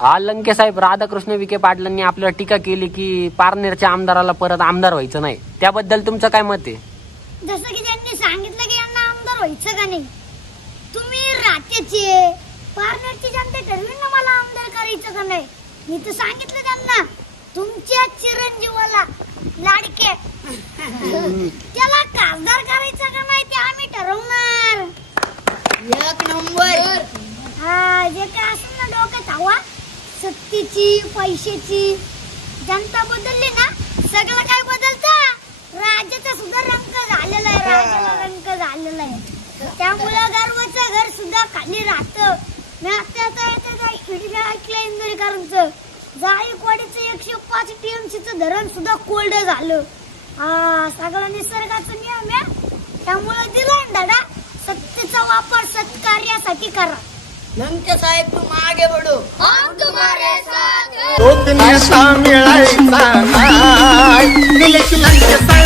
हा लंके साहेब राधाकृष्ण विखे पाटलांनी आपल्याला टीका केली की पारनेरच्या आमदाराला परत आमदार व्हायचं नाही. त्याबद्दल तुमचं काय मत आहे? जसं की त्यांनी सांगितलं की यांना आमदार व्हायचं का नाही तुम्ही रात्याचे पारनेरची जनता ठरवी ना मला आमदार करायचं का नाही. मी तर सांगितलं त्यांना तुमच्या चिरंजीवाला लाडके त्याला खासदार करायचं का नाही ते आम्ही ठरवणार. एक नंबर. हा जे काय असेल ना डोक्यात हवा सत्तेची पैशाची. जनता बदलली ना सगळं काय बदलतं? राज्याचा सुद्धा रंग झालेला आहे राज्याला रंग झालेला आहे. त्यामुळं गर्वाचं घर सुद्धा खाली राहतं. मी आता आता ऐकलं इंदोरीकरांचं. जाळीवाडीचं एकशे पाच टीएमसीचं धरण सुद्धा कोल्ड झालं. हा सगळं निसर्गाचा नियम आहे. त्यामुळं दिला दादा सत्तेचा वापर सत्कार्यासाठी करा. लंके साहेब हम तुम्हारे साथ तो नेता मिळायचा नाही निलेश लंके